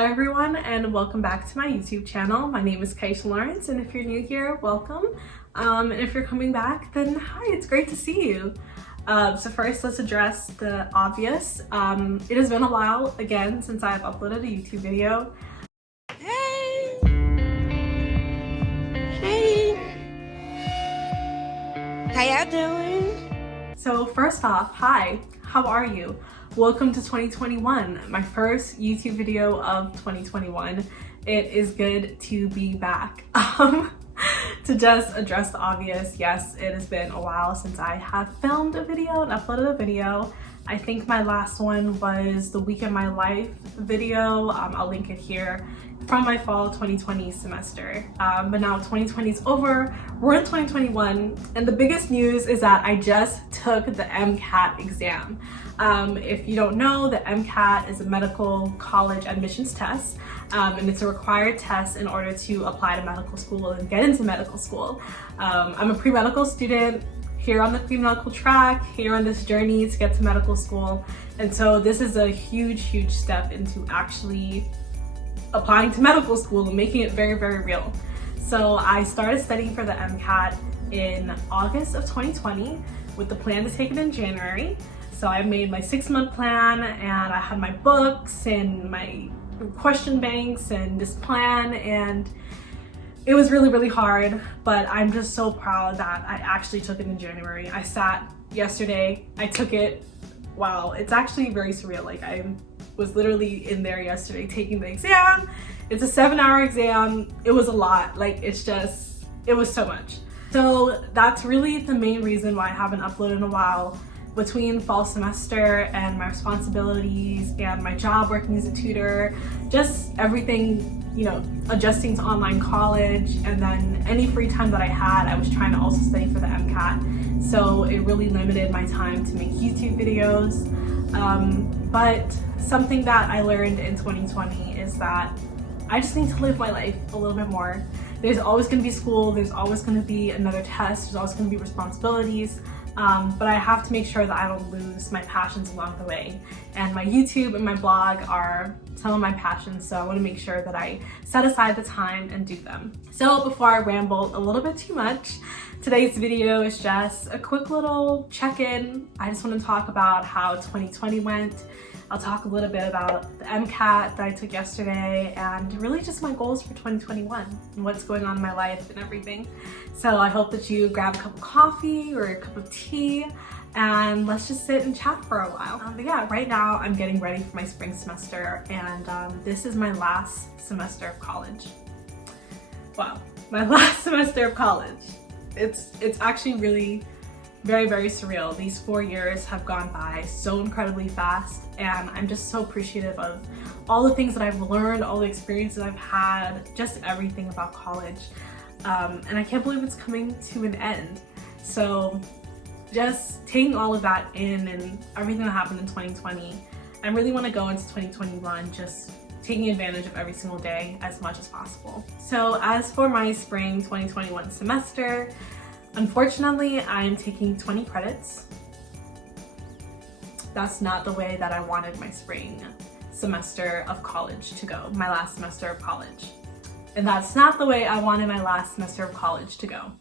Hi everyone, and welcome back to my YouTube channel. My name is Kyeisha Lawrence, and if you're new here, welcome. And if you're coming back, then hi, it's great to see you. So first, let's address the obvious. It has been a while, again, since I've uploaded a YouTube video. Hey! Hey! How y'all doing? So first off, hi, how are you? Welcome to 2021, my first YouTube video of 2021. It is good to be back. To just address the obvious, yes, it has been a while since I have filmed a video and uploaded a video. I think my last one was the week in my life video. I'll link it here, from my fall 2020 semester. But now 2020 is over, we're in 2021, and the biggest news is that I just took the MCAT exam. If you don't know, the MCAT is a medical college admissions test, and it's a required test in order to apply to medical school and get into medical school. I'm a pre-medical student here on the pre-medical track, here on this journey to get to medical school, and so this is a huge step into actually applying to medical school and making it very real. So I started studying for the MCAT in August of 2020 with the plan to take it in January. So I made my 6-month plan, and I had my books and my question banks and this plan, and it was really hard, but I'm just so proud that I actually took it in January. I sat yesterday, I took it. Wow, it's actually very surreal. Like, I was literally in there yesterday taking the exam. It's a 7-hour exam. It was a lot. Like, it was so much. So that's really the main reason why I haven't uploaded in a while. Between fall semester and my responsibilities and my job working as a tutor, just everything, you know, adjusting to online college, and then any free time that I had, I was trying to also study for the MCAT. So it really limited my time to make YouTube videos. But something that I learned in 2020 is that I just need to live my life a little bit more. There's always going to be school, there's always going to be another test, there's always going to be responsibilities. But I have to make sure that I don't lose my passions along the way. And my YouTube and my blog are some of my passions, so I want to make sure that I set aside the time and do them. So before I ramble a little bit too much, today's video is just a quick little check-in. I just want to talk about how 2020 went. I'll talk a little bit about the MCAT that I took yesterday, and really just my goals for 2021 and what's going on in my life and everything. So I hope that you grab a cup of coffee or a cup of tea, and let's just sit and chat for a while. But yeah, right now I'm getting ready for my spring semester, and this is my last semester of college. Wow, my last semester of college. It's actually really very surreal. These 4 years have gone by so incredibly fast, and I'm just so appreciative of all the things that I've learned, all the experiences I've had, just everything about college. And I can't believe it's coming to an end. So just taking all of that in and everything that happened in 2020, I really want to go into 2021 just taking advantage of every single day as much as possible. So as for my spring 2021 semester, unfortunately, I am taking 20 credits. That's not the way that I wanted my spring semester of college to go, my last semester of college. And that's not the way I wanted my last semester of college to go.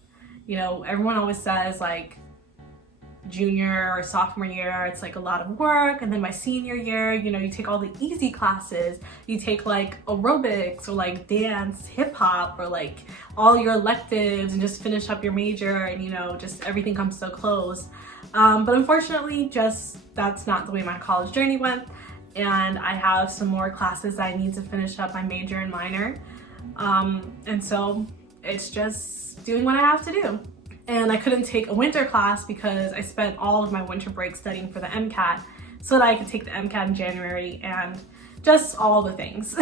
You know, everyone always says like junior or sophomore year, it's like a lot of work, and then my senior year, you know, you take all the easy classes, you take like aerobics or like dance, hip hop, or like all your electives and just finish up your major, and you know, just everything comes so close. But unfortunately, just that's not the way my college journey went, and I have some more classes that I need to finish up my major and minor. And so it's just doing what I have to do. And I couldn't take a winter class because I spent all of my winter break studying for the MCAT so that I could take the MCAT in January, and just all the things.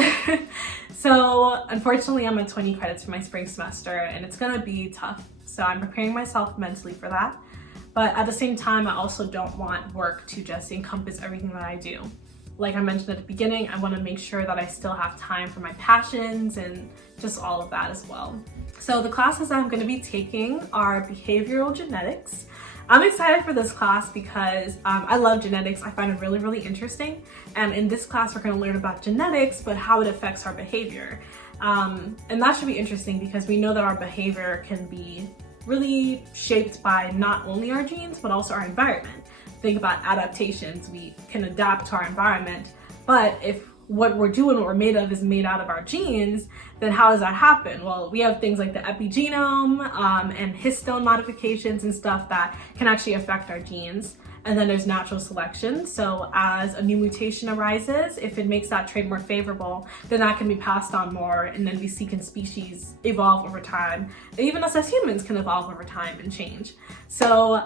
So unfortunately, I'm at 20 credits for my spring semester, and it's gonna be tough. So I'm preparing myself mentally for that. But at the same time, I also don't want work to just encompass everything that I do. Like I mentioned at the beginning, I want to make sure that I still have time for my passions and just all of that as well. So the classes that I'm going to be taking are behavioral genetics, I'm excited for this class because I love genetics. I find it really, really interesting. And in this class, we're going to learn about genetics, but how it affects our behavior. And that should be interesting because we know that our behavior can be really shaped by not only our genes, but also our environment. Think about adaptations. We can adapt to our environment, but if what we're doing, what we're made of, is made out of our genes, then how does that happen? Well, we have things like the epigenome and histone modifications and stuff that can actually affect our genes. And then there's natural selection. So as a new mutation arises, if it makes that trait more favorable, then that can be passed on more, and then we see can species evolve over time. And even us as humans can evolve over time and change. So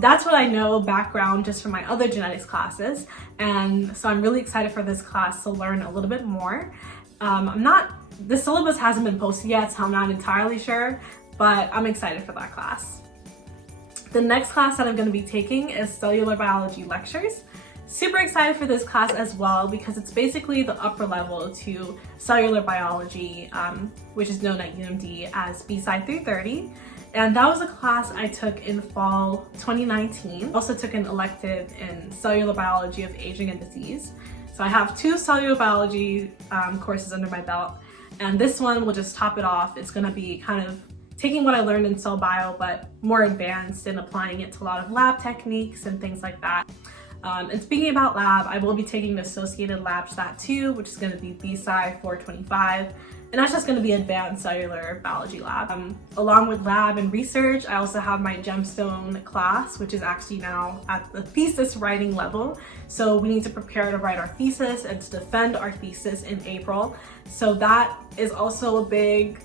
that's what I know background just from my other genetics classes. And so I'm really excited for this class to learn a little bit more. The syllabus hasn't been posted yet, so I'm not entirely sure, but I'm excited for that class. The next class that I'm going to be taking is Cellular Biology Lectures. Super excited for this class as well because it's basically the upper level to cellular biology, which is known at UMD as B-Sci 330. And that was a class I took in fall 2019. Also took an elective in cellular biology of aging and disease. So I have 2 cellular biology courses under my belt, and this one will just top it off. It's going to be kind of taking what I learned in cell bio, but more advanced and applying it to a lot of lab techniques and things like that. And speaking about lab, I will be taking the associated lab stat 2, which is going to be B-Sci 425, and that's just going to be advanced cellular biology lab. Along with lab and research, I also have my gemstone class, which is actually now at the thesis writing level. So we need to prepare to write our thesis and to defend our thesis in April. So that is also a big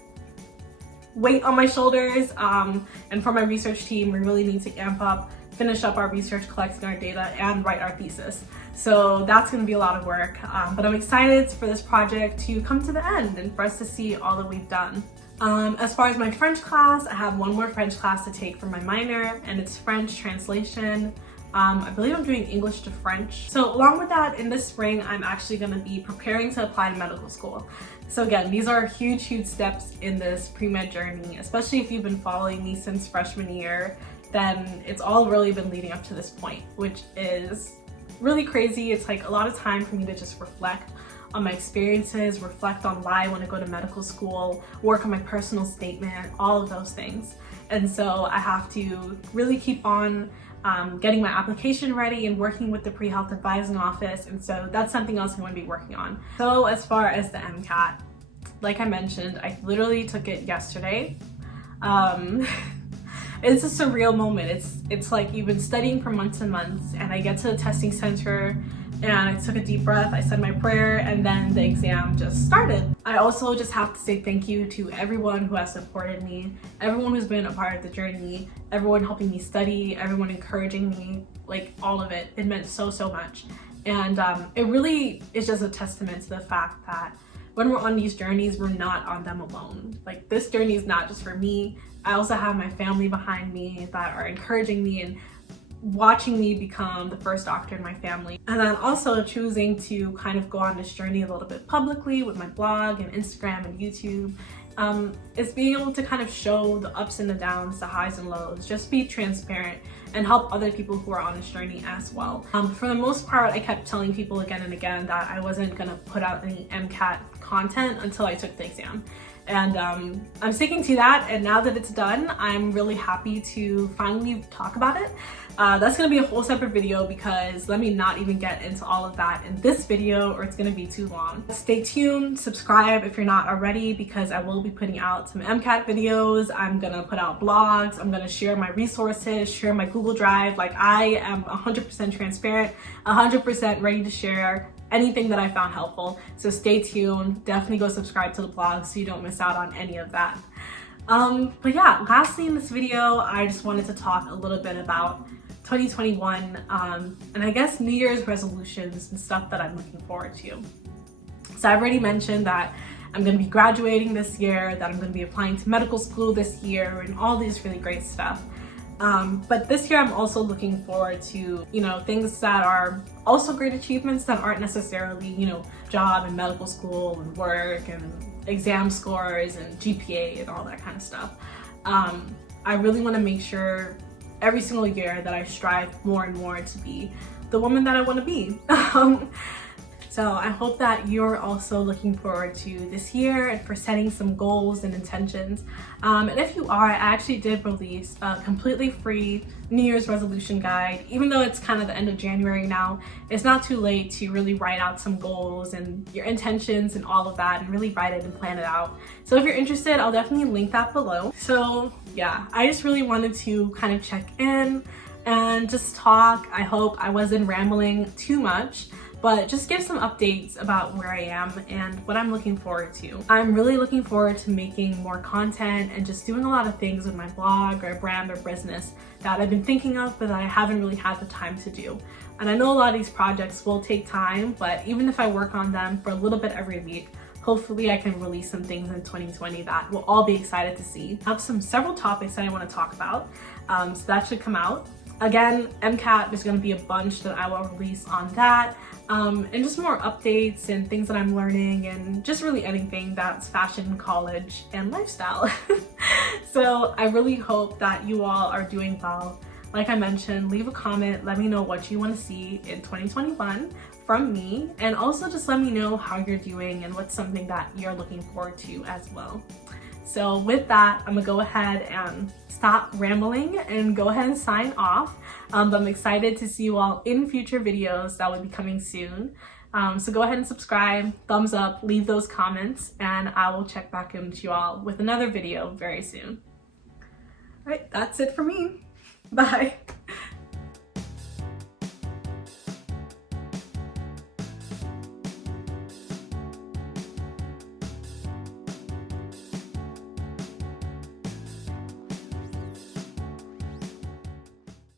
weight on my shoulders, and for my research team, we really need to amp up, finish up our research, collecting our data, and write our thesis. So that's going to be a lot of work, but I'm excited for this project to come to the end and for us to see all that we've done. As far as my French class, I have one more French class to take for my minor, and it's French translation. I believe I'm doing English to French. So along with that, in this spring, I'm actually going to be preparing to apply to medical school. So again, these are huge, huge steps in this pre-med journey, especially if you've been following me since freshman year, then it's all really been leading up to this point, which is really crazy. It's like a lot of time for me to just reflect on my experiences, reflect on why I want to go to medical school, work on my personal statement, all of those things. And so I have to really keep on getting my application ready and working with the pre-health advising office, and so that's something else I'm going to be working on. So as far as the MCAT, like I mentioned, I literally took it yesterday. It's a surreal moment. It's like you've been studying for months and months, and I get to the testing center and I took a deep breath, I said my prayer, and then the exam just started. I also just have to say thank you to everyone who has supported me, everyone who's been a part of the journey, everyone helping me study, everyone encouraging me, like all of it. It meant so, so much. And it really is just a testament to the fact that when we're on these journeys, we're not on them alone. Like, this journey is not just for me. I also have my family behind me that are encouraging me and watching me become the first doctor in my family. And then also choosing to kind of go on this journey a little bit publicly with my blog and Instagram and YouTube. Is being able to kind of show the ups and the downs, the highs and lows, just be transparent and help other people who are on this journey as well. For the most part, I kept telling people again and again that I wasn't gonna put out any MCAT content until I took the exam. And I'm sticking to that, and now that it's done, I'm really happy to finally talk about it. That's gonna be a whole separate video because let me not even get into all of that in this video or it's gonna be too long. Stay tuned, subscribe if you're not already, because I will be putting out some MCAT videos. I'm gonna put out blogs, I'm gonna share my resources, share my Google Drive. Like, I am 100% transparent, 100% ready to share anything that I found helpful. So stay tuned, definitely go subscribe to the blog so you don't miss out on any of that. But yeah, lastly in this video, I just wanted to talk a little bit about 2021 and I guess New Year's resolutions and stuff that I'm looking forward to. So I've already mentioned that I'm going to be graduating this year, that I'm going to be applying to medical school this year, and all these really great stuff. But this year I'm also looking forward to, things that are also great achievements that aren't necessarily, job and medical school and work and exam scores and GPA and all that kind of stuff. I really want to make sure every single year that I strive more and more to be the woman that I want to be. So I hope that you're also looking forward to this year and for setting some goals and intentions. And if you are, I actually did release a completely free New Year's resolution guide. Even though it's kind of the end of January now, it's not too late to really write out some goals and your intentions and all of that and really write it and plan it out. So if you're interested, I'll definitely link that below. So yeah, I just really wanted to kind of check in and just talk. I hope I wasn't rambling too much, but just give some updates about where I am and what I'm looking forward to. I'm really looking forward to making more content and just doing a lot of things with my blog or brand or business that I've been thinking of but that I haven't really had the time to do. And I know a lot of these projects will take time, but even if I work on them for a little bit every week, hopefully I can release some things in 2020 that we'll all be excited to see. I have several topics that I want to talk about, so that should come out. Again, MCAT, there's going to be a bunch that I will release on that. And just more updates and things that I'm learning and just really anything that's fashion, college, and lifestyle. So I really hope that you all are doing well. Like I mentioned, leave a comment, let me know what you want to see in 2021 from me, and also just let me know how you're doing and what's something that you're looking forward to as well. So with that, I'm gonna go ahead and stop rambling and go ahead and sign off. But I'm excited to see you all in future videos that will be coming soon. So go ahead and subscribe, thumbs up, leave those comments, and I will check back in with you all with another video very soon. All right, that's it for me. Bye.